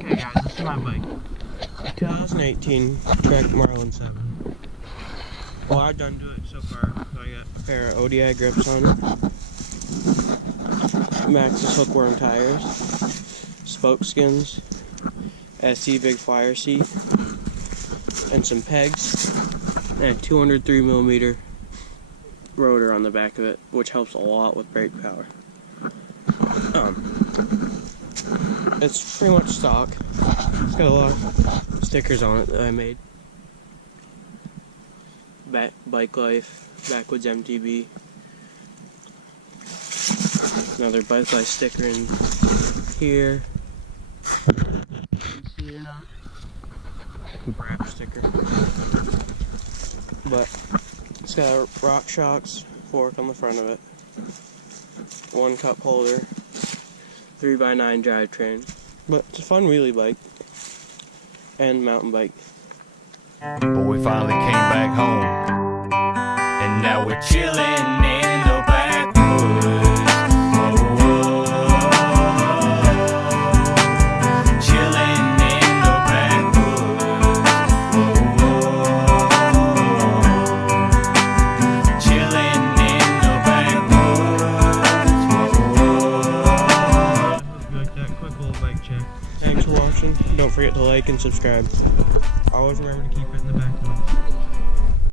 Okay guys, this is my bike. 2018 Trek Marlin 7. Well, I've done do it so far. So I got a pair of ODI grips on it. Maxxis hookworm tires. Spoke skins. SC Big Flyer seat. And some pegs. And a 203mm rotor on the back of it, which helps a lot with brake power. It's pretty much stock. It's got a lot of stickers on it that I made. Bike Life, Backwoods MTB. Another Bike Life sticker in here. See it or not? Wrap sticker. But it's got rock shocks, fork on the front of it. 1 cup holder. 3x9 drivetrain, but it's a fun wheelie bike and mountain bike. But we finally came back home, and now we're chilling in the backwoods. Whoa, chilling in the backwoods. Whoa, chilling in the backwoods. Like that quick little bike check. Thanks for watching. Don't forget to like and subscribe. Always remember to keep it in the backwoods.